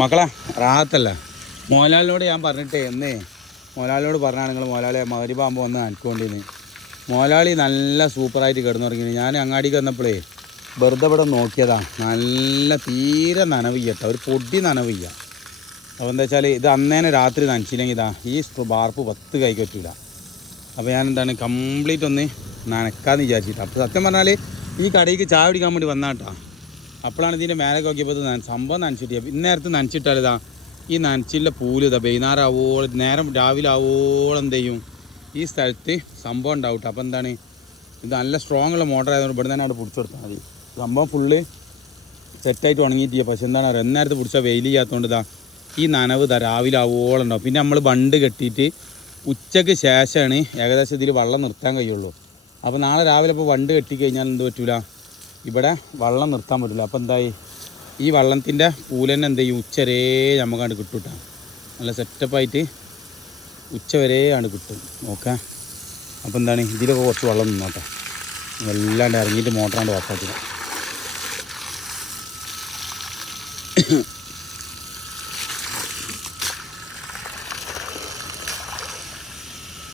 മക്കളെ റാത്തല്ല മോഹൻലാലിനോട് ഞാൻ പറഞ്ഞിട്ടേ എന്നേ മോഹൻലാലിനോട് പറഞ്ഞാണ് നിങ്ങൾ മോഹൻലാലെ മകരിപ്പാകുമ്പോൾ വന്ന് അനക്കൊണ്ടിന്ന്. മോഹൻലാളി നല്ല സൂപ്പറായിട്ട് കിടന്നുറങ്ങി ഞാൻ അങ്ങാടിക്ക് വന്നപ്പോഴേ വെറുതെ ഇവിടെ നോക്കിയതാ നല്ല തീരെ നനവിയ്യട്ടോ ഒരു പൊടി നനവിയ്യ അപ്പോൾ എന്താ വെച്ചാൽ ഇത് അന്നേനെ രാത്രി നനച്ചില്ലെങ്കിൽ ഇതാ ഈ ബാർപ്പ് പത്ത് കൈക്ക് പറ്റൂല. അപ്പോൾ ഞാൻ എന്താണ് കംപ്ലീറ്റ് ഒന്ന് നനക്കാന്ന് വിചാരിച്ചിട്ടാണ് അപ്പോൾ സത്യം പറഞ്ഞാൽ ഈ കടയിലേക്ക് ചായ പിടിക്കാൻ വേണ്ടി വന്നാട്ടാ. അപ്പോഴാണ് ഇതിന്റെ മേലെ നോക്കിയപ്പോൾ ഇത് സംഭവം നനച്ചിട്ട് ഇന്നേരത്ത് നനച്ചിട്ടാലിതാ ഈ നനച്ചിലെ പൂൽ ഇതാ വൈകുന്നേരം ആവോളം നേരം രാവിലെ ആവോളം എന്ത് ചെയ്യും? ഈ സ്ഥലത്ത് സംഭവം ഉണ്ടാവും. അപ്പോൾ എന്താണ്? ഇത് നല്ല സ്ട്രോങ് ഉള്ള മോട്ടർ ആയതുകൊണ്ട് ഇവിടെ തന്നെ അവിടെ പിടിച്ചു കൊടുത്താൽ മതി. സംഭവം ഫുള്ള് സെറ്റായിട്ട് ഉണങ്ങിയിട്ടില്ല. പക്ഷെ എന്താണ് പറയുക എന്നേരത്ത് പിടിച്ചാൽ വെയിൽ ചെയ്യാത്തതുകൊണ്ട് ഇതാ ഈ നനവ് ഇതാ രാവിലെ ആവോളം ഉണ്ടാവും. പിന്നെ നമ്മൾ ബണ്ട് കെട്ടിയിട്ട് ഉച്ചയ്ക്ക് ശേഷമാണ് ഏകദേശം ഇതിൽ വെള്ളം നിർത്താൻ കഴിയുള്ളൂ. അപ്പോൾ നാളെ രാവിലെ ഇപ്പോൾ വണ്ട് കെട്ടിക്കഴിഞ്ഞാൽ എന്ത് പറ്റൂല? ഇവിടെ വള്ളം നിർത്താൻ പറ്റില്ല അപ്പോൾ എന്തായി? ഈ വള്ളത്തിന്റെ പൂലന്നെ എന്ത് ചെയ്യും? ഉച്ചരേ നമുക്കാണ്ട് കിട്ടും ട്ടോ. നല്ല സെറ്റപ്പായിട്ട് ഉച്ചവരെ ആണ് കിട്ടും. ഓക്കെ? അപ്പോൾ എന്താണ്? ഇതിലൊക്കെ കുറച്ച് വെള്ളം നിന്നോട്ടെ വല്ലാണ്ട് ഇറങ്ങിയിട്ട് മോട്ടറാണ്ട് ഓഫാക്കില്ല